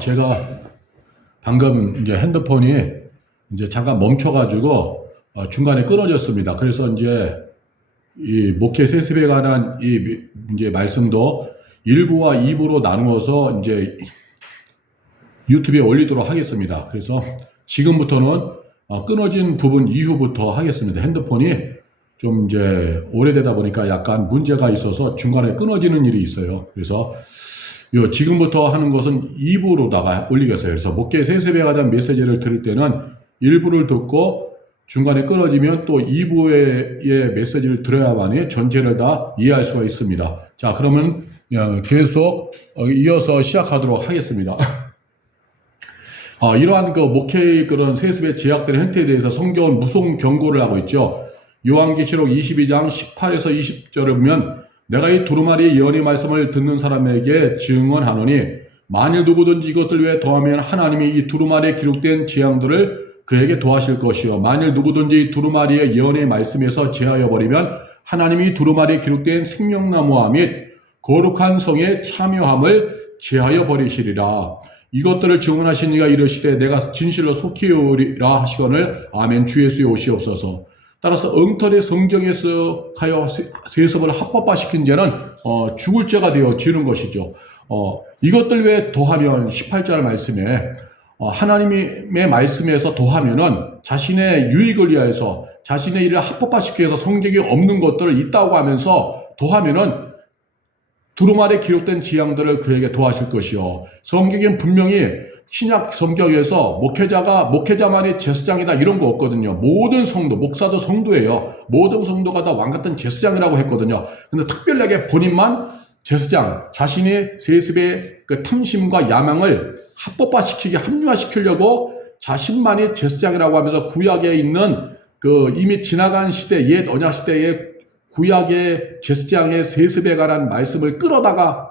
제가 방금 이제 핸드폰이 이제 잠깐 멈춰가지고 중간에 끊어졌습니다. 그래서 이제 이 목회 세습에 관한 이제 말씀도 1부와 2부로 나누어서 이제 유튜브에 올리도록 하겠습니다. 그래서 지금부터는 끊어진 부분 이후부터 하겠습니다. 핸드폰이 좀 이제 오래되다 보니까 약간 문제가 있어서 중간에 끊어지는 일이 있어요. 그래서 지금부터 하는 것은 2부로다가 올리겠어요. 그래서 목회 세습에 관한 메시지를 들을 때는 1부를 듣고 중간에 끊어지면 또 2부의 메시지를 들어야만이 전체를 다 이해할 수가 있습니다. 자, 그러면 계속 이어서 시작하도록 하겠습니다. 이러한 그 목회의 그런 세습의 제약들의 형태에 대해서 성경은 무서운 경고를 하고 있죠. 요한계시록 22장 18에서 20절을 보면 내가 이 두루마리의 예언의 말씀을 듣는 사람에게 증언하노니 만일 누구든지 이것들 위해 더하면 하나님이 이 두루마리에 기록된 재앙들을 그에게 더하실 것이요 만일 누구든지 이 두루마리의 예언의 말씀에서 제하여 버리면 하나님이 이 두루마리에 기록된 생명나무와 및 거룩한 성의 참여함을 제하여 버리시리라. 이것들을 증언하신 이가 이르시되 내가 진실로 속히 오리라 하시거늘 아멘. 주 예수의 오시옵소서. 따라서 엉터리 성경에서 하여 세습을 합법화시킨 죄는 죽을 죄가 되어 지는 것이죠. 이것들 외에 더하면 18절 말씀에 하나님의 말씀에서 더하면은 자신의 유익을 위하여서 자신의 일을 합법화시키기 위해서 성경에 없는 것들을 있다고 하면서 더하면은 두루마리에 기록된 재앙들을 그에게 더하실 것이요. 성경엔 분명히 신약 성경에서 목회자만이 제사장이다 이런 거 없거든요. 모든 성도, 목사도 성도예요. 모든 성도가 다 왕같은 제사장이라고 했거든요. 근데 특별하게 본인만 제사장, 자신의 세습의 그 탐심과 야망을 합법화시키게 합리화시키려고 자신만이 제사장이라고 하면서 구약에 있는 그 이미 지나간 시대, 옛 언약 시대의 구약의 제사장의 세습에 관한 말씀을 끌어다가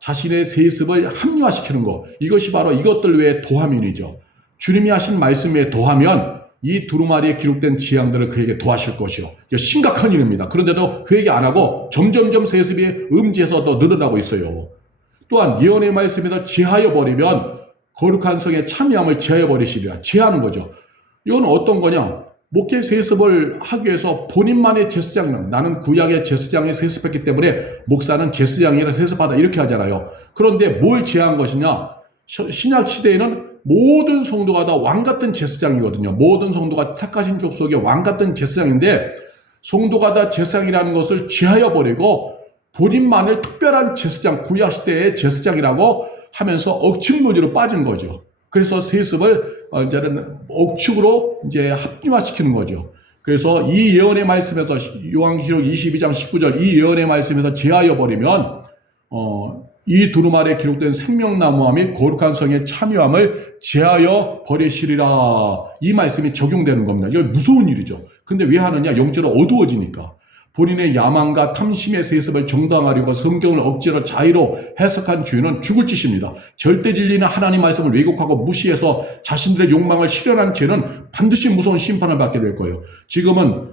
자신의 세습을 합리화시키는 것, 이것이 바로 이것들 외에 더하면이죠. 주님이 하신 말씀에 더하면 이 두루마리에 기록된 재앙들을 그에게 더하실 것이요. 심각한 일입니다. 그런데도 회개 안 하고 점점점 세습이 음지에서 더 늘어나고 있어요. 또한 예언의 말씀에서 제하여 버리면 거룩한 성의 참여함을 제하여 버리시리라. 제하는 거죠. 이건 어떤 거냐? 목회 세습을 하기 위해서 본인만의 제사장, 나는 구약의 제사장에 세습했기 때문에 목사는 제사장이라 세습하다 이렇게 하잖아요. 그런데 뭘 제한 것이냐? 신약 시대에는 모든 성도가 다 왕같은 제사장이거든요. 모든 성도가 택하신 족속의 왕같은 제사장인데 성도가 다 제사장이라는 것을 제하여 버리고 본인만을 특별한 제사장, 구약 시대의 제사장이라고 하면서 억측노지로 빠진 거죠. 그래서 세습을 이제는 억측으로 이제 합리화시키는 거죠. 그래서 이 예언의 말씀에서 요한계시록 22장 19절 이 예언의 말씀에서 제하여 버리면 이 두루마리에 기록된 생명나무와 및 거룩한 성의 참여함을 제하여 버리시리라. 이 말씀이 적용되는 겁니다. 이거 무서운 일이죠. 근데 왜 하느냐? 영적으로 어두워지니까. 본인의 야망과 탐심의 세습을 정당화하려고 성경을 억지로 자의로 해석한 죄는 죽을 짓입니다. 절대 진리는 하나님 말씀을 왜곡하고 무시해서 자신들의 욕망을 실현한 죄는 반드시 무서운 심판을 받게 될 거예요. 지금은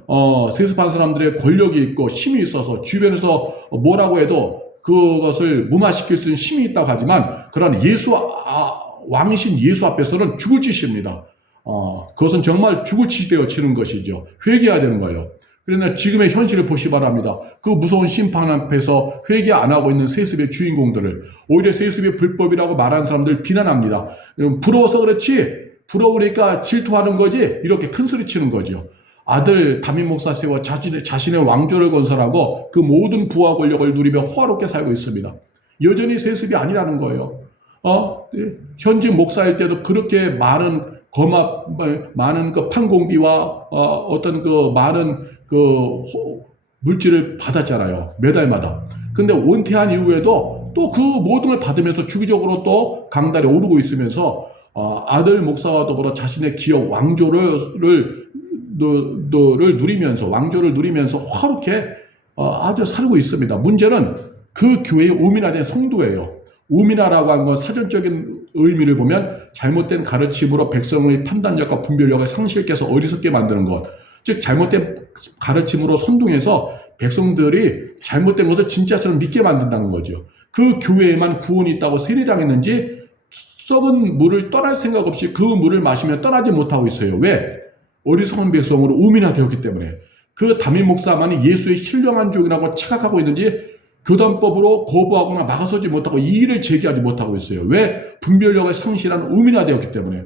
세습한 사람들의 권력이 있고 힘이 있어서 주변에서 뭐라고 해도 그것을 무마시킬 수 있는 힘이 있다고 하지만 그러나 왕이신 예수 앞에서는 죽을 짓입니다. 그것은 정말 죽을 짓이 되어 지는 것이죠. 회개해야 되는 거예요. 그러나 지금의 현실을 보시 바랍니다. 그 무서운 심판 앞에서 회개 안 하고 있는 세습의 주인공들을 오히려 세습이 불법이라고 말하는 사람들 비난합니다. 부러워서 그렇지 부러우니까 질투하는 거지 이렇게 큰 소리 치는 거죠. 아들 담임 목사 세워 자신의 왕조를 건설하고 그 모든 부와 권력을 누리며 호화롭게 살고 있습니다. 여전히 세습이 아니라는 거예요. 현직 목사일 때도 그렇게 많은 그 판공비와 어떤 그 많은 그 물질을 받았잖아요. 매달마다. 근데 은퇴한 이후에도 또 그 모든 걸 받으면서 주기적으로 또 강단에 오르고 있으면서 아들 목사와 더불어 자신의 기업 왕조를 누리면서 화롭게 아주 살고 있습니다. 문제는 그 교회의 우민화된 성도예요. 우민화라고 하는 건 사전적인 의미를 보면 잘못된 가르침으로 백성의 판단력과 분별력을 상실케 해서 어리석게 만드는 것. 즉 잘못된 가르침으로 선동해서 백성들이 잘못된 것을 진짜처럼 믿게 만든다는 거죠. 그 교회에만 구원이 있다고 세례당했는지 썩은 물을 떠날 생각 없이 그 물을 마시며 떠나지 못하고 있어요. 왜? 어리석은 백성으로 우민화되었기 때문에. 그 담임 목사만이 예수의 힐령한 종이라고 착각하고 있는지 교단법으로 거부하거나 막아서지 못하고 이의를 제기하지 못하고 있어요. 왜? 분별력을 상실한 우민화되었기 때문에.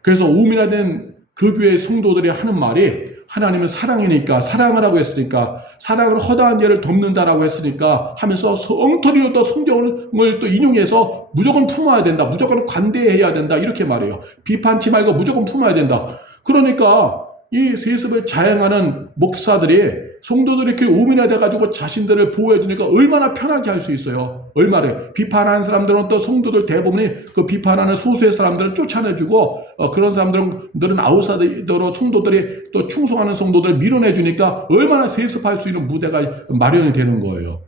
그래서 우민화된 그 교회의 성도들이 하는 말이 하나님은 사랑이니까, 사랑을 하고 했으니까, 사랑을 허다한 죄를 덮는다라고 했으니까 하면서 엉터리로 또 성경을 또 인용해서 무조건 품어야 된다, 무조건 관대해야 된다 이렇게 말해요. 비판치 말고 무조건 품어야 된다. 그러니까 이 세습을 자행하는 목사들이 성도들이 이렇게 우민화돼가지고 자신들을 보호해주니까 얼마나 편하게 할 수 있어요. 얼마나 비판하는 사람들은 또 성도들 대부분이 그 비판하는 소수의 사람들은 쫓아내주고 그런 사람들은 아웃사이더로 성도들이 또 충성하는 성도들을 밀어내주니까 얼마나 세습할 수 있는 무대가 마련이 되는 거예요.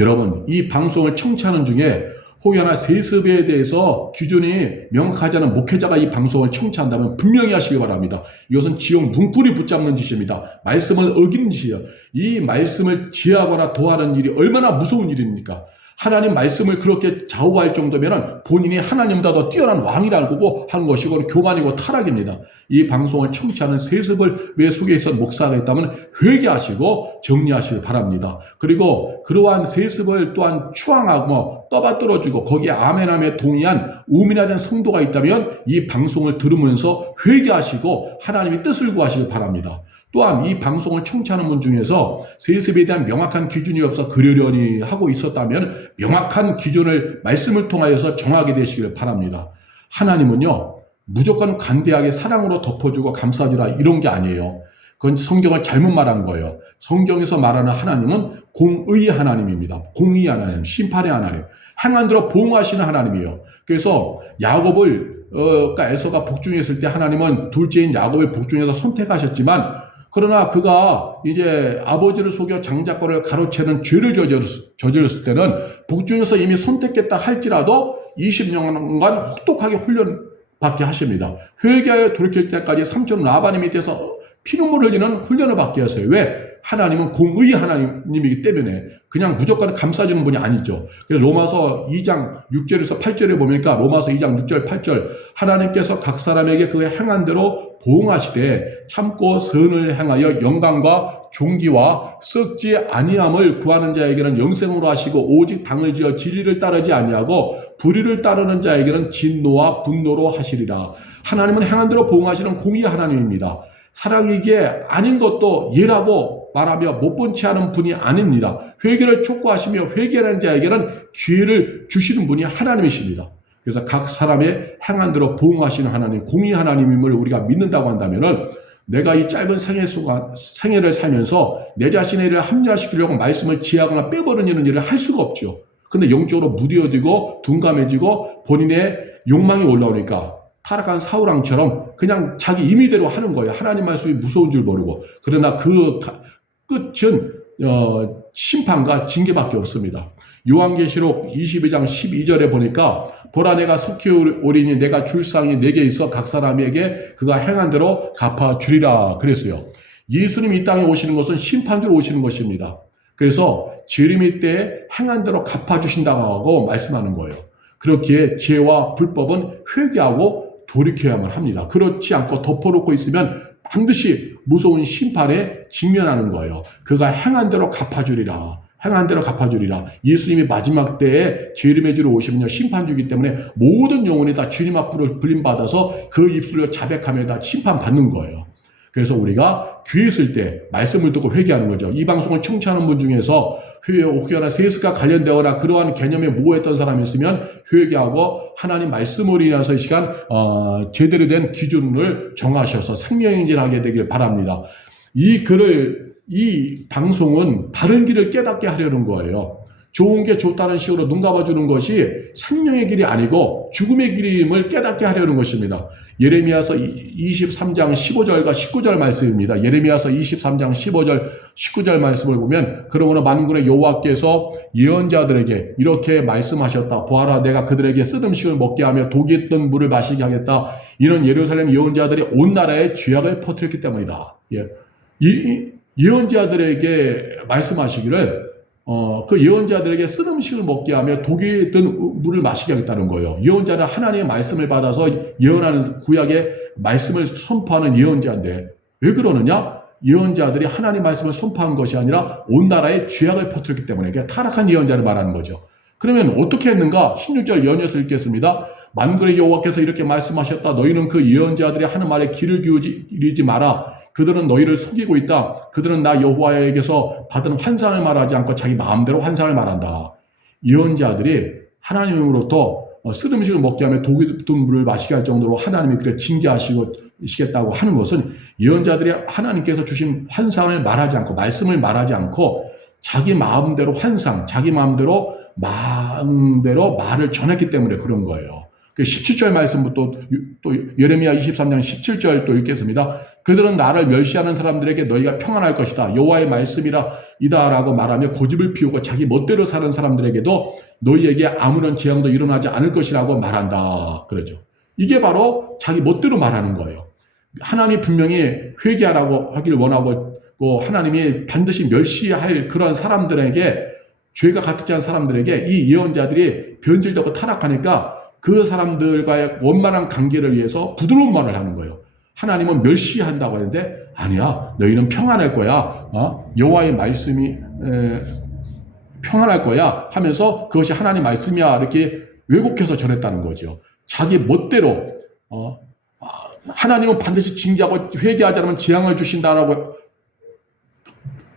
여러분, 이 방송을 청취하는 중에 혹여나 세습에 대해서 기준이 명확하지 않은 목회자가 이 방송을 청취한다면 분명히 하시기 바랍니다. 이것은 지옥 문고리 붙잡는 짓입니다. 말씀을 어기는 짓이에요. 이 말씀을 지하거나 도하는 일이 얼마나 무서운 일입니까? 하나님 말씀을 그렇게 좌우할 정도면 본인이 하나님보다 더 뛰어난 왕이라고 한 것이고 교만이고 타락입니다. 이 방송을 청취하는 세습을 왜 속에 있었던 목사가 있다면 회개하시고 정리하시길 바랍니다. 그리고 그러한 세습을 또한 추앙하고 떠받들어주고 거기에 아멘함에 동의한 우민화된 성도가 있다면 이 방송을 들으면서 회개하시고 하나님의 뜻을 구하시길 바랍니다. 또한 이 방송을 청취하는 분 중에서 세습에 대한 명확한 기준이 없어 그러려니 하고 있었다면 명확한 기준을 말씀을 통하여서 정하게 되시길 바랍니다. 하나님은요, 무조건 관대하게 사랑으로 덮어주고 감싸주라 이런 게 아니에요. 그건 성경을 잘못 말한 거예요. 성경에서 말하는 하나님은 공의의 하나님입니다. 공의의 하나님, 심판의 하나님, 행한 대로 보응하시는 하나님이에요. 그래서 야곱을 에서가 복중했을 때 하나님은 둘째인 야곱을 복중해서 선택하셨지만 그러나 그가 이제 아버지를 속여 장자권을 가로채는 죄를 저질렀을 때는 복중에서 이미 선택했다 할지라도 20년간 혹독하게 훈련받게 하십니다. 회개하여 돌이킬 때까지 삼촌 라반의 밑에서 피눈물 흘리는 훈련을 받게 하세요. 왜? 하나님은 공의의 하나님이기 때문에 그냥 무조건 감싸주는 분이 아니죠. 그래서 로마서 2장 6절에서 8절에 보니까 로마서 2장 6절 8절 하나님께서 각 사람에게 그 행한 대로 보응하시되 참고 선을 행하여 영광과 존귀와 썩지 아니함을 구하는 자에게는 영생으로 하시고 오직 당을 지어 진리를 따르지 아니하고 불의를 따르는 자에게는 진노와 분노로 하시리라. 하나님은 행한 대로 보응하시는 공의의 하나님입니다. 사랑이기에 아닌 것도 예라고 말하며 못 본 채 하는 분이 아닙니다. 회개를 촉구하시며 회개하는 자에게는 기회를 주시는 분이 하나님이십니다. 그래서 각 사람의 행한 대로 보응하시는 하나님, 공의 하나님임을 우리가 믿는다고 한다면은 내가 이 짧은 생애를 살면서 내 자신의 일을 합리화시키려고 말씀을 지하거나 빼버리는 일을 할 수가 없죠. 근데 영적으로 무뎌지고 둔감해지고 본인의 욕망이 올라오니까 타락한 사울왕처럼 그냥 자기 임의대로 하는 거예요. 하나님 말씀이 무서운 줄 모르고. 그러나 그 끝은 심판과 징계밖에 없습니다. 요한계시록 22장 12절에 보니까 보라 내가 속히 오리니 내가 줄 상이 내게 있어 각 사람에게 그가 행한 대로 갚아주리라 그랬어요. 예수님 이 땅에 오시는 것은 심판주로 오시는 것입니다. 그래서 재림의 때에 행한 대로 갚아주신다고 말씀하는 거예요. 그렇기에 죄와 불법은 회개하고 돌이켜야만 합니다. 그렇지 않고 덮어놓고 있으면 반드시 무서운 심판에 직면하는 거예요. 그가 행한 대로 갚아주리라. 행한 대로 갚아주리라. 예수님이 마지막 때에 재림의 주로 오시면요 심판주기 때문에 모든 영혼이 다 주님 앞으로 불림받아서 그 입술로 자백하며 다 심판받는 거예요. 그래서 우리가 귀에 있을 때 말씀을 듣고 회개하는 거죠. 이 방송을 청취하는 분 중에서 혹여나 세습과 관련되거나 그러한 개념에 모호했던 사람이 있으면 회개하고 하나님 말씀으로 인해서 이 시간 제대로 된 기준을 정하셔서 생명행진하게 되길 바랍니다. 이 방송은 바른 길을 깨닫게 하려는 거예요. 좋은 게 좋다는 식으로 눈 감아주는 것이 생명의 길이 아니고 죽음의 길임을 깨닫게 하려는 것입니다. 예레미야서 23장 15절과 19절 말씀입니다. 예레미야서 23장 15절 19절 말씀을 보면 그러므로 만군의 여호와께서 예언자들에게 이렇게 말씀하셨다. 보아라 내가 그들에게 쓴 음식을 먹게 하며 독이 있던 물을 마시게 하겠다. 이는 예루살렘 예언자들이 온 나라에 죄악을 퍼뜨렸기 때문이다. 예언자들에게 말씀하시기를 그 예언자들에게 쓴 음식을 먹게 하며 독이 든 물을 마시게 하겠다는 거예요. 예언자는 하나님의 말씀을 받아서 예언하는 구약의 말씀을 선포하는 예언자인데 왜 그러느냐? 예언자들이 하나님 말씀을 선포한 것이 아니라 온 나라에 죄악을 퍼뜨렸기 때문에 타락한 예언자를 말하는 거죠. 그러면 어떻게 했는가? 16절 연이어서 읽겠습니다. 만군의 여호와께서 이렇게 말씀하셨다. 너희는 그 예언자들이 하는 말에 귀를 기울이지 마라. 그들은 너희를 속이고 있다. 그들은 나 여호와에게서 받은 환상을 말하지 않고 자기 마음대로 환상을 말한다. 예언자들이 하나님으로부터 쓴 음식을 먹게 하며 독이 든 물을 마시게 할 정도로 하나님이 그를 징계하시겠다고 하는 것은 예언자들이 하나님께서 주신 환상을 말하지 않고 말씀을 말하지 않고 자기 마음대로 환상, 자기 마음대로 말을 전했기 때문에 그런 거예요. 17절 말씀부터 또 예레미야 23장 17절 또 읽겠습니다. 그들은 나를 멸시하는 사람들에게 너희가 평안할 것이다. 여호와의 말씀이다라고 말하며 고집을 피우고 자기 멋대로 사는 사람들에게도 너희에게 아무런 재앙도 일어나지 않을 것이라고 말한다. 그러죠. 이게 바로 자기 멋대로 말하는 거예요. 하나님이 분명히 회개하라고 하기를 원하고 하나님이 반드시 멸시할 그런 사람들에게 죄가 같지 않은 사람들에게 이 예언자들이 변질되고 타락하니까 그 사람들과의 원만한 관계를 위해서 부드러운 말을 하는 거예요. 하나님은 멸시한다고 하는데 아니야. 너희는 평안할 거야. 여호와의 말씀이 평안할 거야 하면서 그것이 하나님 말씀이야 이렇게 왜곡해서 전했다는 거죠. 자기 멋대로 하나님은 반드시 징계하고 회개하지 않으면 재앙을 주신다라고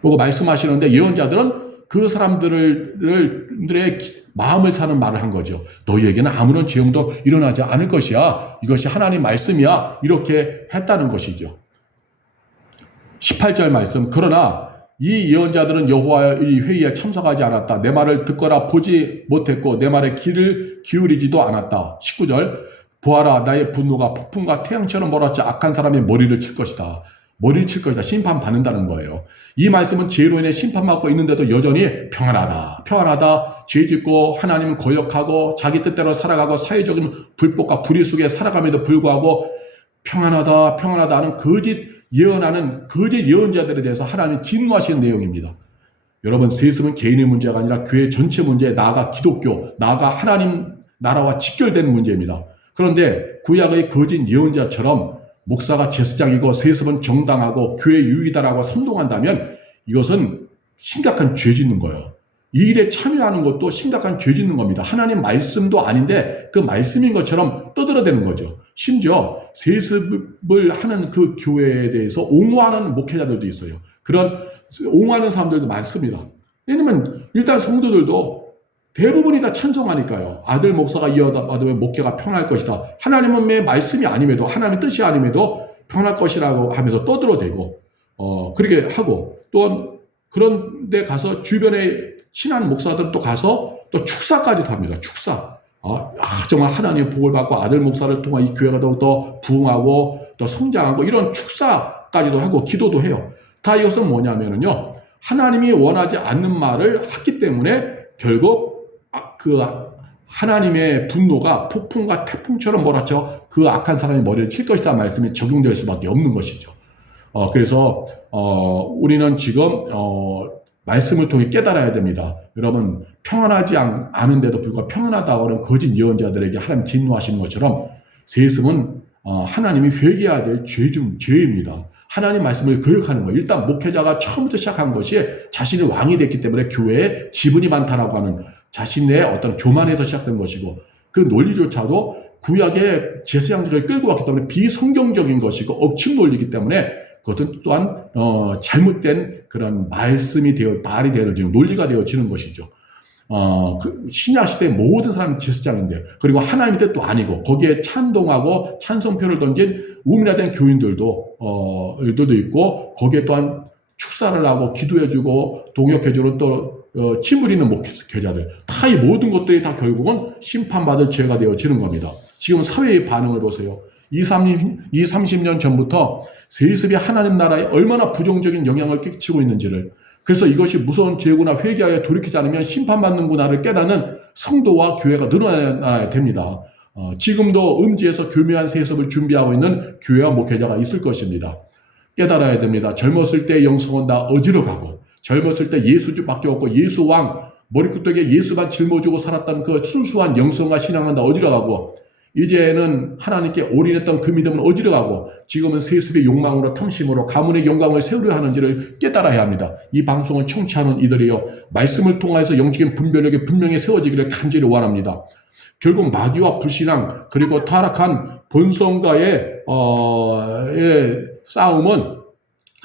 말씀하시는데 예언자들은 그 사람들의 마음을 사는 말을 한 거죠. 너희에게는 아무런 재앙도 일어나지 않을 것이야. 이것이 하나님 말씀이야. 이렇게 했다는 것이죠. 18절 말씀. 그러나 이 예언자들은 여호와의 회의에 참석하지 않았다. 내 말을 듣거나 보지 못했고 내 말에 귀를 기울이지도 않았다. 19절. 보아라 나의 분노가 폭풍과 태양처럼 몰아쳐 악한 사람의 머리를 칠 것이다. 머리를 칠 것이다. 심판받는다는 거예요. 이 말씀은 죄로 인해 심판받고 있는데도 여전히 평안하다. 평안하다. 죄 짓고 하나님은 거역하고 자기 뜻대로 살아가고 사회적인 불법과 불의 속에 살아감에도 불구하고 평안하다. 평안하다 하는 거짓 예언하는 거짓 예언자들에 대해서 하나님이 진노하시는 내용입니다. 여러분 세습은 개인의 문제가 아니라 교회 전체 문제, 나아가 기독교, 나아가 하나님 나라와 직결되는 문제입니다. 그런데 구약의 거짓 예언자처럼 목사가 제사장이고 세습은 정당하고 교회 유익이다라고 선동한다면 이것은 심각한 죄 짓는 거예요. 이 일에 참여하는 것도 심각한 죄 짓는 겁니다. 하나님 말씀도 아닌데 그 말씀인 것처럼 떠들어대는 거죠. 심지어 세습을 하는 그 교회에 대해서 옹호하는 목회자들도 있어요. 그런 옹호하는 사람들도 많습니다. 왜냐면 일단 성도들도 대부분이 다 찬성하니까요. 아들 목사가 이어받으면 목회가 평안할 것이다. 하나님의 말씀이 아님에도 하나님의 뜻이 아님에도 평안할 것이라고 하면서 떠들어대고 그렇게 하고 또 그런 데 가서 주변에 친한 목사들은 또 가서 또 축사까지도 합니다. 축사. 정말 하나님의 복을 받고 아들 목사를 통한 이 교회가 더욱더 부흥하고 또 성장하고 이런 축사까지도 하고 기도도 해요. 다 이것은 뭐냐면요. 하나님이 원하지 않는 말을 했기 때문에 결국 그 하나님의 분노가 폭풍과 태풍처럼 몰아쳐 그 악한 사람의 머리를 칠 것이다 말씀이 적용될 수밖에 없는 것이죠. 그래서 우리는 지금 말씀을 통해 깨달아야 됩니다. 여러분 평안하지 않은데도 불구하고 평안하다고 하는 거짓 예언자들에게 하나님 진노하시는 것처럼 세습은 하나님이 회개해야 될 죄입니다. 하나님 말씀을 거역하는 거예요. 일단 목회자가 처음부터 시작한 것이 자신이 왕이 됐기 때문에 교회에 지분이 많다라고 하는 자신의 어떤 교만에서 시작된 것이고 그 논리조차도 구약의 제사장들을 끌고 왔기 때문에 비성경적인 것이고 억측 논리이기 때문에 그것은 또한 잘못된 그런 말씀이 말이 되어지는 논리가 되어지는 것이죠. 그 신약 시대 모든 사람이 제사장인데 그리고 하나님의 뜻도 아니고 거기에 찬동하고 찬성표를 던진 우민화된 교인들도 있고 거기에 또한 축사를 하고 기도해주고 동역해주는 또 침을 있는 목회자들 다 이 모든 것들이 다 결국은 심판받을 죄가 되어지는 겁니다. 지금 사회의 반응을 보세요. 30년 전부터 세습이 하나님 나라에 얼마나 부정적인 영향을 끼치고 있는지를 그래서 이것이 무서운 죄구나 회개하여 돌이키지 않으면 심판받는구나를 깨닫는 성도와 교회가 늘어나야 됩니다. 지금도 음지에서 교묘한 세습을 준비하고 있는 교회와 목회자가 있을 것입니다. 깨달아야 됩니다. 젊었을 때 영성은 다 어지러 가고 젊었을 때 예수주밖에 없고 예수왕, 머리끄떡에 예수만 짊어지고 살았던 그 순수한 영성과 신앙은 다 어지러가고, 이제는 하나님께 올인했던 그 믿음은 어지러가고, 지금은 세습의 욕망으로 탐심으로 가문의 영광을 세우려 하는지를 깨달아야 합니다. 이 방송을 청취하는 이들이요, 말씀을 통해서 영적인 분별력이 분명히 세워지기를 간절히 원합니다. 결국 마귀와 불신앙, 그리고 타락한 본성과의 싸움은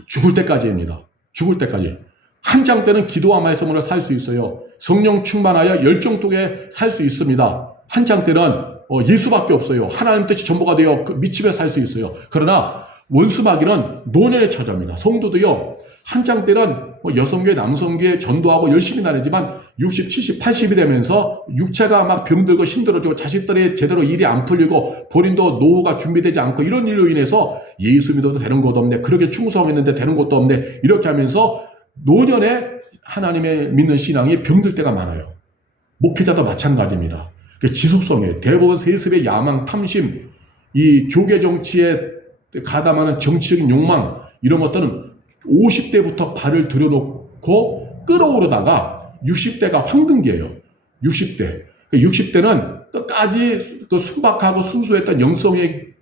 죽을 때까지입니다. 죽을 때까지. 한창 때는 기도와 말씀으로 살 수 있어요. 성령 충만하여 열정독에 살 수 있습니다. 한창 때는 예수밖에 없어요. 하나님 뜻이 전부가 되어 미치며 살 수 있어요. 그러나 원수마귀는 노년에 찾아옵니다. 성도도요, 한창 때는 여성교회, 남성교회 전도하고 열심히 다니지만 60, 70, 80이 되면서 육체가 막 병들고 힘들어지고 자식들이 제대로 일이 안 풀리고 본인도 노후가 준비되지 않고 이런 일로 인해서 예수 믿어도 되는 것도 없네, 그렇게 충성했는데 되는 것도 없네, 이렇게 하면서 노년에 하나님의 믿는 신앙이 병들 때가 많아요. 목회자도 마찬가지입니다. 그 지속성에 대부분 세습의 야망, 탐심, 이 교계 정치에 가담하는 정치적인 욕망, 이런 것들은 50대부터 발을 들여놓고 끌어오르다가 60대가 황금기예요. 60대. 60대는 끝까지 그 순박하고 순수했던 영성의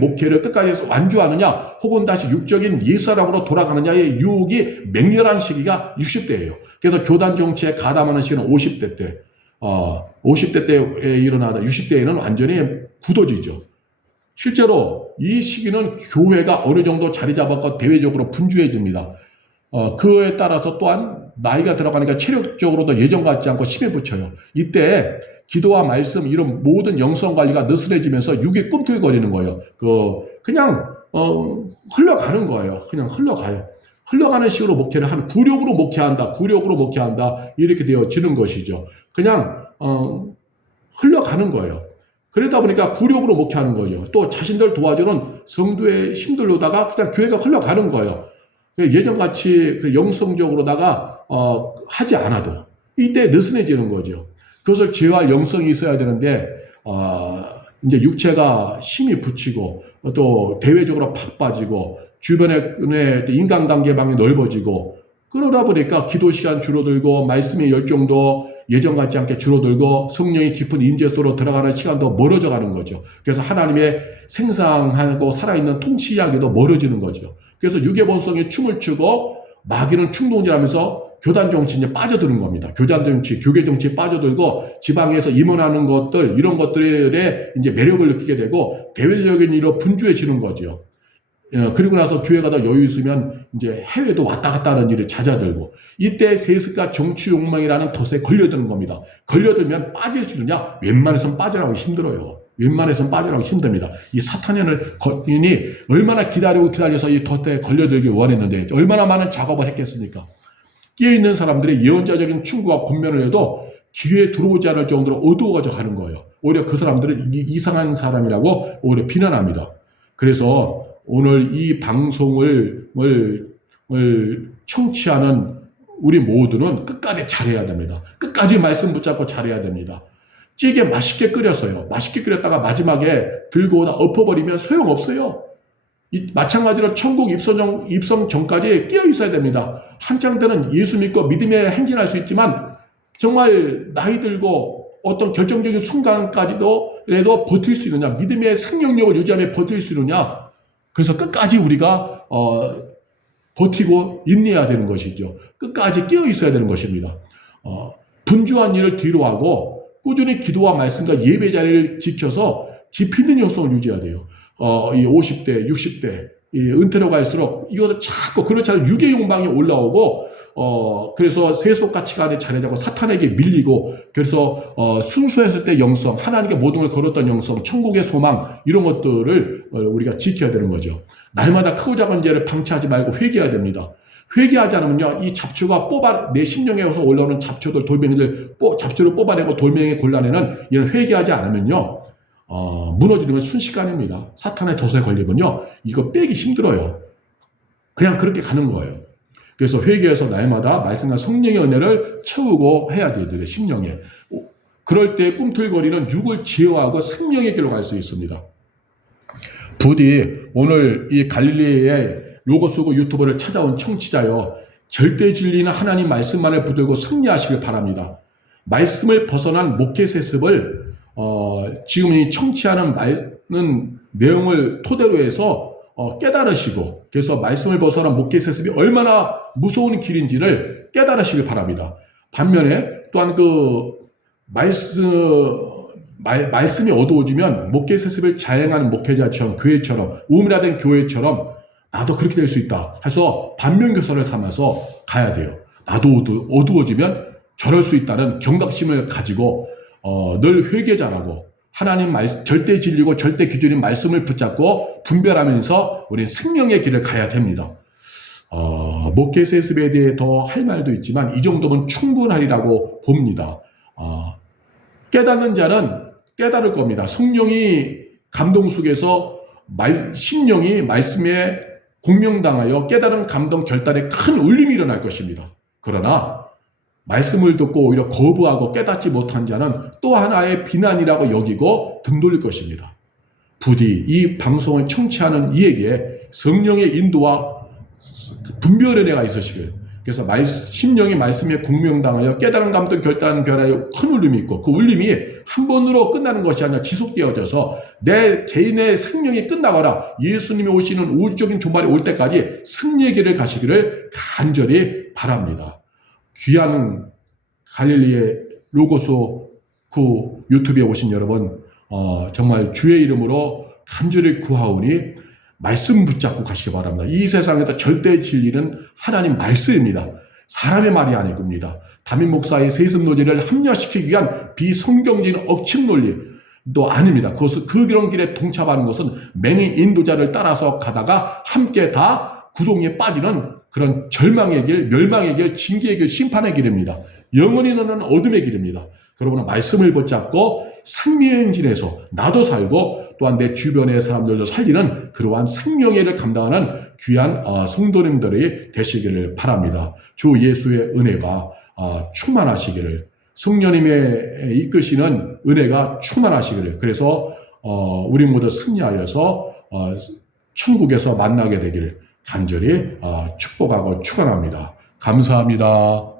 목회를 끝까지 완주하느냐, 혹은 다시 육적인 옛사람으로 돌아가느냐의 유혹이 맹렬한 시기가 60대예요. 그래서 교단 정치에 가담하는 시기는 50대 때. 50대 때 일어나다 60대에는 완전히 굳어지죠. 실제로 이 시기는 교회가 어느 정도 자리 잡았고 대외적으로 분주해집니다. 그에 따라서 또한 나이가 들어가니까 체력적으로도 예전 같지 않고 힘에 붙여요. 이때 기도와 말씀, 이런 모든 영성 관리가 느슨해지면서 육이 꿈틀거리는 거예요. 그냥 흘러가는 거예요. 그냥 흘러가요. 흘러가는 식으로 목회를 한, 굴욕으로 목회한다, 굴욕으로 목회한다, 이렇게 되어지는 것이죠. 그냥 흘러가는 거예요. 그러다 보니까 굴욕으로 목회하는 거예요. 또 자신들 도와주는 성도의 힘들로다가 그냥 교회가 흘러가는 거예요. 예전같이 영성적으로다가 하지 않아도 이때 느슨해지는 거죠. 그것을 제어할 영성이 있어야 되는데 이제 육체가 힘이 붙이고 또 대외적으로 바빠지고 주변의 인간관계망이 넓어지고, 그러다 보니까 기도 시간 줄어들고 말씀의 열정도 예전 같지 않게 줄어들고 성령의 깊은 임재 속으로 들어가는 시간도 멀어져 가는 거죠. 그래서 하나님의 생상하고 살아있는 통치 이야기도 멀어지는 거죠. 그래서 육의 본성이 춤을 추고 마귀는 충동질하면서 교단 정치에 빠져드는 겁니다. 교단 정치, 교계 정치에 빠져들고 지방에서 임원하는 것들, 이런 것들에 이제 매력을 느끼게 되고 대외적인 일로 분주해지는 거죠. 그리고 나서 교회가 더 여유 있으면 이제 해외도 왔다 갔다 하는 일을 잦아들고, 이때 세습과 정치 욕망이라는 덫에 걸려드는 겁니다. 걸려들면 빠질 수 있느냐? 웬만해서는 빠져나오기 힘들어요. 웬만해서는 빠져나오기 힘듭니다. 이 사탄의 거인이 얼마나 기다려서 이 덫에 걸려들기 원했는데 얼마나 많은 작업을 했겠습니까? 끼어있는 사람들의 예언자적인 충고와 권면을 해도 기회에 들어오지 않을 정도로 어두워가지고 가는 거예요. 오히려 그 사람들을 이상한 사람이라고 오히려 비난합니다. 그래서 오늘 이 방송을 청취하는 우리 모두는 끝까지 잘해야 됩니다. 끝까지 말씀 붙잡고 잘해야 됩니다. 찌개 맛있게 끓였어요. 맛있게 끓였다가 마지막에 들고 오다 엎어버리면 소용없어요. 마찬가지로 천국 입성 전까지 끼어 있어야 됩니다. 한창 때는 예수 믿고 믿음에 행진할 수 있지만 정말 나이 들고 어떤 결정적인 순간까지도 버틸 수 있느냐, 믿음의 생명력을 유지하며 버틸 수 있느냐. 그래서 끝까지 우리가 버티고 인내해야 되는 것이죠. 끝까지 끼어 있어야 되는 것입니다. 분주한 일을 뒤로 하고 꾸준히 기도와 말씀과 예배 자리를 지켜서 깊이 있는 영성을 유지해야 돼요. 이 50대, 60대, 은퇴로 갈수록 이것을 자꾸, 그렇지 않으면 육의 욕망이 올라오고, 그래서 세속 가치관에 자리하고 사탄에게 밀리고, 그래서, 순수했을 때 영성, 하나님께 모든 걸 걸었던 영성, 천국의 소망, 이런 것들을 우리가 지켜야 되는 거죠. 날마다 크고 작은 죄를 방치하지 말고 회개해야 됩니다. 회개하지 않으면요, 이 잡초가 내 심령에서 올라오는 잡초들, 돌멩이들, 잡초를 뽑아내고 돌멩이 골라내는 이런 회개하지 않으면요, 무너지는 건 순식간입니다. 사탄의 덫에 걸리면요, 이거 빼기 힘들어요. 그냥 그렇게 가는 거예요. 그래서 회개해서 날마다 말씀과 성령의 은혜를 채우고 해야 돼요, 심령에. 그럴 때 꿈틀거리는 육을 제어하고 생명의 길로 갈 수 있습니다. 부디 오늘 이 갈릴리의 로고스고 유튜브를 찾아온 청취자요, 절대 진리는 하나님 말씀만을 붙들고 승리하시길 바랍니다. 말씀을 벗어난 목회 세습을 지금 이 청취하는 내용을 토대로 해서 깨달으시고, 그래서 말씀을 벗어난 목회 세습이 얼마나 무서운 길인지를 깨달으시길 바랍니다. 반면에 또한 말씀이 어두워지면 목회 세습을 자행하는 목회자처럼, 교회처럼, 우물화된 교회처럼 나도 그렇게 될 수 있다 해서 반면교사를 삼아서 가야 돼요. 나도 어두워지면 저럴 수 있다는 경각심을 가지고 늘 회개자라고 하나님 절대 진리고 절대 기준인 말씀을 붙잡고 분별하면서 우리 생명의 길을 가야 됩니다. 목회 세습에 대해 더 할 말도 있지만 이 정도면 충분하리라고 봅니다. 깨닫는 자는 깨달을 겁니다. 성령이 감동 속에서 심령이 말씀에 공명당하여 깨달은 감동 결단에 큰 울림이 일어날 것입니다. 그러나 말씀을 듣고 오히려 거부하고 깨닫지 못한 자는 또 하나의 비난이라고 여기고 등 돌릴 것입니다. 부디 이 방송을 청취하는 이에게 성령의 인도와 분별의 은혜가 있으시길, 그래서 심령이 말씀에 공명당하여 깨달은 감동 결단 변화에 큰 울림이 있고, 그 울림이 한 번으로 끝나는 것이 아니라 지속되어져서 내 개인의 생명이 끝나거나 예수님이 오시는 우주적인 종말이 올 때까지 승리의 길을 가시기를 간절히 바랍니다. 귀한 갈릴리의 로고스 유튜브에 오신 여러분, 정말 주의 이름으로 간절히 구하오니 말씀 붙잡고 가시기 바랍니다. 이 세상에서 절대 진리는 하나님 말씀입니다. 사람의 말이 아닙니다. 담임 목사의 세습 논리를 합리화시키기 위한 비성경적인 억측 논리도 아닙니다. 그런 길에 동참하는 것은 맹인 인도자를 따라서 가다가 함께 다 구덩이에 빠지는 그런 절망의 길, 멸망의 길, 징계의 길, 심판의 길입니다. 영원히 너는 어둠의 길입니다. 여러분은 말씀을 붙잡고 생명의 행진에서 나도 살고 또한 내 주변의 사람들도 살리는 그러한 생명의를 감당하는 귀한 성도님들이 되시기를 바랍니다. 주 예수의 은혜가 충만하시기를, 성령님의 이끄시는 은혜가 충만하시기를, 그래서 우리 모두 승리하여서 천국에서 만나게 되기를 간절히 축복하고 축원합니다. 감사합니다.